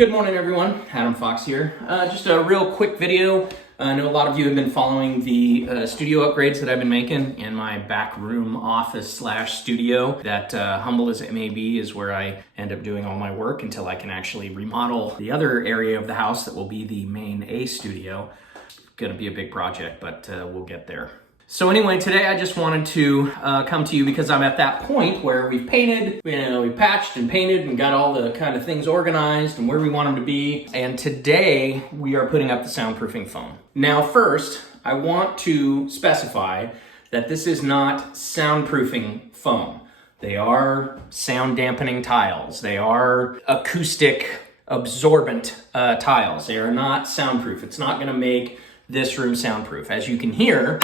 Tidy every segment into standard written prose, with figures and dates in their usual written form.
Good morning, everyone. Adam Fox here. Just a real quick video. I know a lot of you have been following the studio upgrades that I've been making in my back room office slash studio. That humble as it may be is where I end up doing all my work until I can actually remodel the other area of the house that will be the main A studio. It's gonna be a big project, but we'll get there. So anyway, today I just wanted to come to you because I'm at that point where we've painted, we patched and painted and got all the kind of things organized and where we want them to be. And today we are putting up the soundproofing foam. Now first, I want to specify that this is not soundproofing foam. They are sound dampening tiles. They are acoustic absorbent tiles. They are not soundproof. It's not gonna make this room soundproof. As you can hear,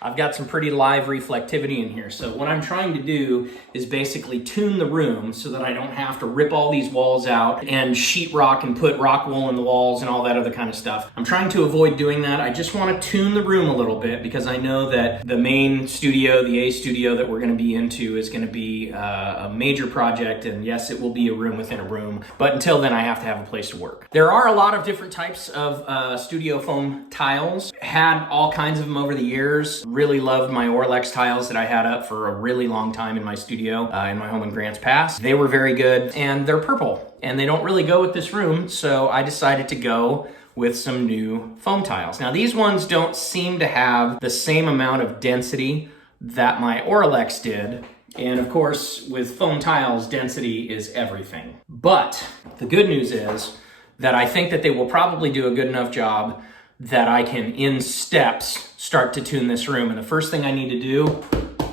I've got some pretty live reflectivity in here. So what I'm trying to do is basically tune the room so that I don't have to rip all these walls out and sheetrock and put rock wool in the walls and all that other kind of stuff. I'm trying to avoid doing that. I just want to tune the room a little bit because I know that the main studio, the A studio that we're going to be into is going to be a major project. And yes, it will be a room within a room. But until then, I have to have a place to work. There are a lot of different types of studio foam tiles. Had all kinds of them over the years. Really loved my Orlex tiles that I had up for a really long time in my studio in my home in Grants Pass. They were very good and they're purple and they don't really go with this room. So I decided to go with some new foam tiles. Now these ones don't seem to have the same amount of density that my Orlex did. And of course, with foam tiles, density is everything. But the good news is that I think that they will probably do a good enough job that I can, in steps, start to tune this room. And the first thing I need to do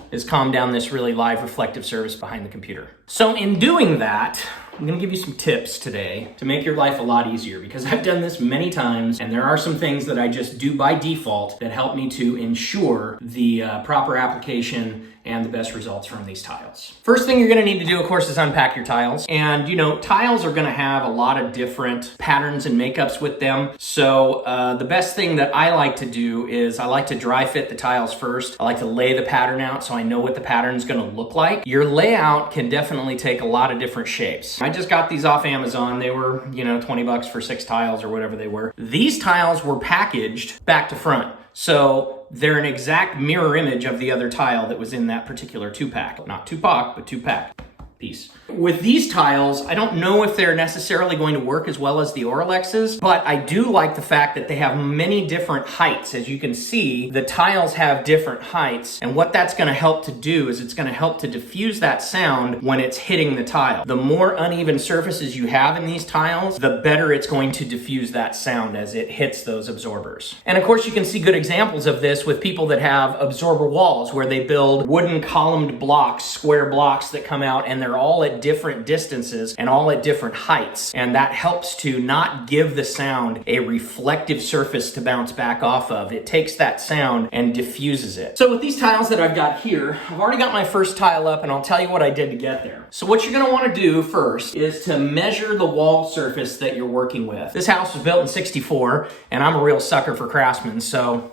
is calm down this really live reflective surface behind the computer. So in doing that, I'm gonna give you some tips today to make your life a lot easier because I've done this many times and there are some things that I just do by default that help me to ensure the proper application and the best results from these tiles. First thing you're gonna need to do, of course, is unpack your tiles. And tiles are gonna have a lot of different patterns and makeups with them. So the best thing that I like to do is I like to dry fit the tiles first. I like to lay the pattern out so I know what the pattern's gonna look like. Your layout can definitely take a lot of different shapes. I just got these off Amazon. They were, $20 for 6 tiles or whatever they were. These tiles were packaged back to front. So they're an exact mirror image of the other tile that was in that particular 2-pack. Not 2-pack, but 2-pack piece. With these tiles, I don't know if they're necessarily going to work as well as the Orlexes, but I do like the fact that they have many different heights. As you can see, the tiles have different heights, and what that's gonna help to do is it's gonna help to diffuse that sound when it's hitting the tile. The more uneven surfaces you have in these tiles, the better it's going to diffuse that sound as it hits those absorbers. And of course, you can see good examples of this with people that have absorber walls where they build wooden columned blocks, square blocks that come out, and they're all at different distances and all at different heights. And that helps to not give the sound a reflective surface to bounce back off of. It takes that sound and diffuses it. So with these tiles that I've got here, I've already got my first tile up and I'll tell you what I did to get there. So what you're gonna wanna do first is to measure the wall surface that you're working with. This house was built in '64 and I'm a real sucker for Craftsman, so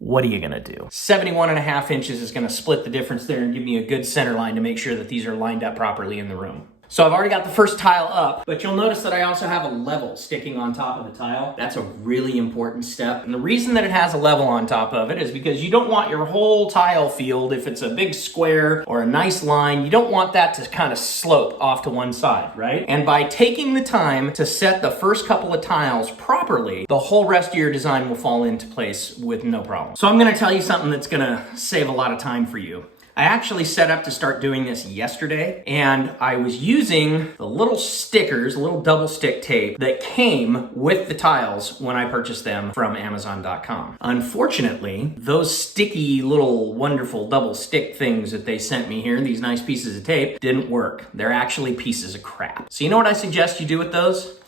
what are you gonna do? 71.5 inches is gonna split the difference there and give me a good center line to make sure that these are lined up properly in the room. So I've already got the first tile up, but you'll notice that I also have a level sticking on top of the tile. That's a really important step. And the reason that it has a level on top of it is because you don't want your whole tile field, if it's a big square or a nice line, you don't want that to kind of slope off to one side, right? And by taking the time to set the first couple of tiles properly, the whole rest of your design will fall into place with no problem. So I'm gonna tell you something that's gonna save a lot of time for you. I actually set up to start doing this yesterday, and I was using the little stickers, little double stick tape that came with the tiles when I purchased them from Amazon.com. Unfortunately, those sticky little wonderful double stick things that they sent me here, these nice pieces of tape, didn't work. They're actually pieces of crap. So you know what I suggest you do with those?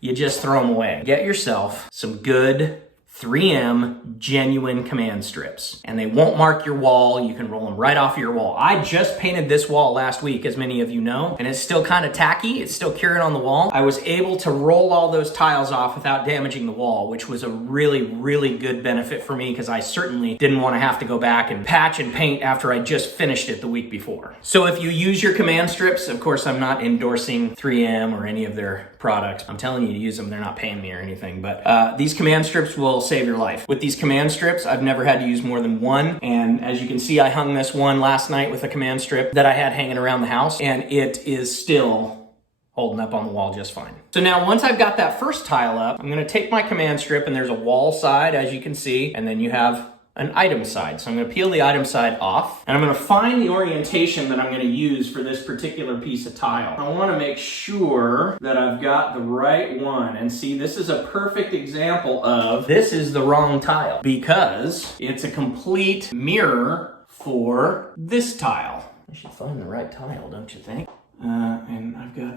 You just throw them away. Get yourself some good, 3M genuine command strips, and they won't mark your wall. You can roll them right off your wall. I just painted this wall last week, as many of you know, and it's still kind of tacky. It's still curing on the wall. I was able to roll all those tiles off without damaging the wall, which was a really, really good benefit for me because I certainly didn't want to have to go back and patch and paint after I just finished it the week before. So if you use your command strips, of course, I'm not endorsing 3M or any of their products. I'm telling you to use them. They're not paying me or anything, but these command strips will save your life. With these command strips, I've never had to use more than one. And as you can see, I hung this one last night with a command strip that I had hanging around the house, and it is still holding up on the wall just fine. So now once I've got that first tile up, I'm gonna take my command strip, and there's a wall side, as you can see, and then you have an item side. So I'm gonna peel the item side off, and I'm gonna find the orientation that I'm gonna use for this particular piece of tile. I wanna make sure that I've got the right one. And see, this is a perfect example of this is the wrong tile because it's a complete mirror for this tile. I should find the right tile, don't you think? And I've got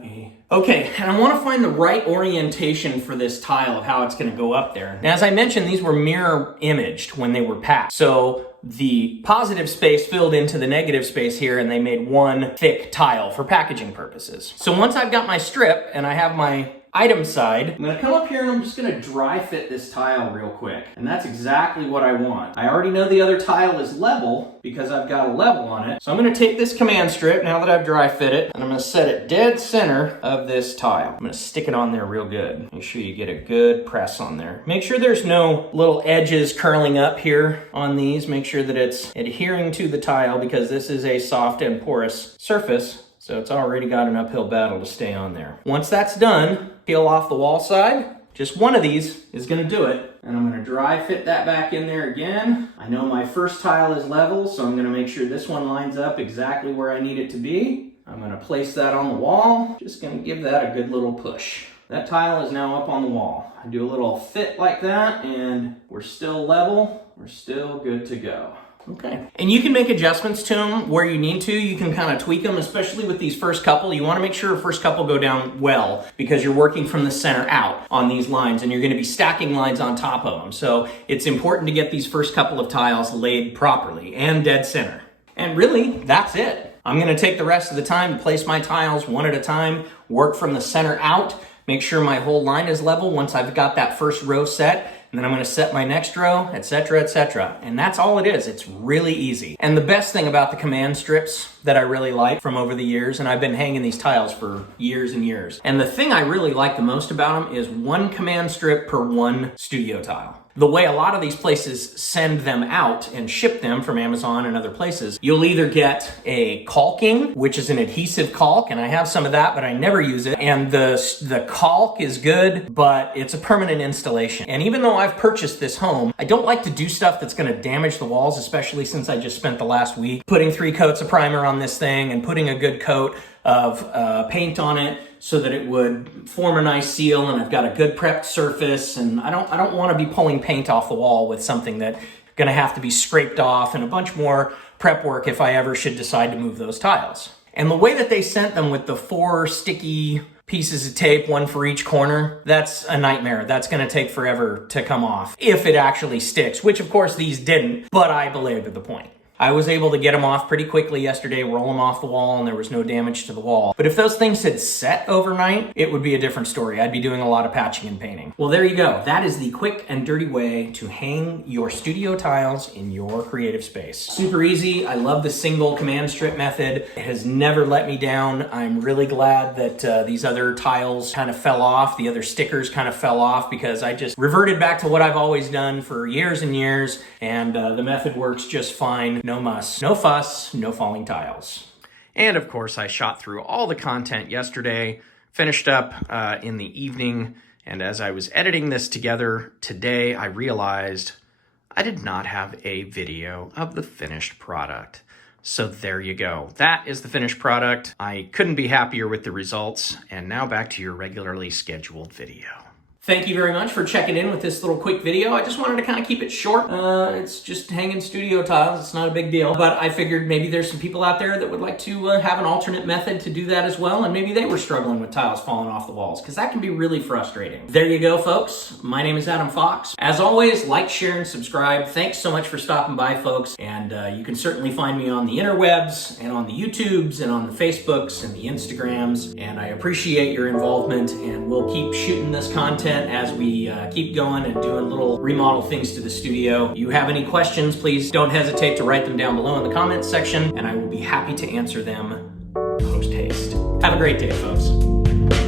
okay, and I want to find the right orientation for this tile of how it's going to go up there. Now, as I mentioned, these were mirror imaged when they were packed. So the positive space filled into the negative space here, and they made one thick tile for packaging purposes. So once I've got my strip and I have my item side, I'm gonna come up here and I'm just gonna dry fit this tile real quick. And that's exactly what I want. I already know the other tile is level because I've got a level on it. So I'm gonna take this command strip now that I've dry fit it, and I'm gonna set it dead center of this tile. I'm gonna stick it on there real good. Make sure you get a good press on there. Make sure there's no little edges curling up here on these. Make sure that it's adhering to the tile because this is a soft and porous surface. So it's already got an uphill battle to stay on there. Once that's done, peel off the wall side. Just one of these is gonna do it. And I'm gonna dry fit that back in there again. I know my first tile is level, so I'm gonna make sure this one lines up exactly where I need it to be. I'm gonna place that on the wall. Just gonna give that a good little push. That tile is now up on the wall. I do a little fit like that, and we're still level. We're still good to go. Okay. And you can make adjustments to them where you need to. You can kind of tweak them, especially with these first couple. You want to make sure the first couple go down well because you're working from the center out on these lines, and you're going to be stacking lines on top of them. So it's important to get these first couple of tiles laid properly and dead center. And really, that's it. I'm going to take the rest of the time to place my tiles one at a time, work from the center out, make sure my whole line is level once I've got that first row set. And then I'm gonna set my next row, etc., etc. And that's all it is. It's really easy. And the best thing about the command strips that I really like from over the years, and I've been hanging these tiles for years and years, and the thing I really like the most about them is one command strip per one studio tile. The way a lot of these places send them out and ship them from Amazon and other places, you'll either get a caulking, which is an adhesive caulk, and I have some of that, but I never use it. And the caulk is good, but it's a permanent installation. And even though I've purchased this home, I don't like to do stuff that's gonna damage the walls, especially since I just spent the last week putting 3 coats of primer on this thing and putting a good coat of paint on it so that it would form a nice seal, and I've got a good prepped surface, and I don't want to be pulling paint off the wall with something that's gonna have to be scraped off and a bunch more prep work if I ever should decide to move those tiles. And the way that they sent them with the 4 sticky pieces of tape, one for each corner, that's a nightmare. That's gonna take forever to come off if it actually sticks, which of course these didn't, but I belabored the point. I was able to get them off pretty quickly yesterday, roll them off the wall, and there was no damage to the wall. But if those things had set overnight, it would be a different story. I'd be doing a lot of patching and painting. Well, there you go. That is the quick and dirty way to hang your studio tiles in your creative space. Super easy. I love the single command strip method. It has never let me down. I'm really glad that these other tiles kind of fell off. The other stickers kind of fell off because I just reverted back to what I've always done for years and years, and the method works just fine. No muss, no fuss, no falling tiles. And of course, I shot through all the content yesterday, finished up in the evening, and as I was editing this together today, I realized I did not have a video of the finished product. So there you go. That is the finished product. I couldn't be happier with the results. And now back to your regularly scheduled video. Thank you very much for checking in with this little quick video. I just wanted to kind of keep it short. It's just hanging studio tiles. It's not a big deal. But I figured maybe there's some people out there that would like to have an alternate method to do that as well. And maybe they were struggling with tiles falling off the walls, because that can be really frustrating. There you go, folks. My name is Adam Fox. As always, like, share, and subscribe. Thanks so much for stopping by, folks. And you can certainly find me on the interwebs and on the YouTubes and on the Facebooks and the Instagrams. And I appreciate your involvement, and we'll keep shooting this content as we keep going and doing little remodel things to the studio. If you have any questions, please don't hesitate to write them down below in the comments section, and I will be happy to answer them post haste. Have a great day, folks.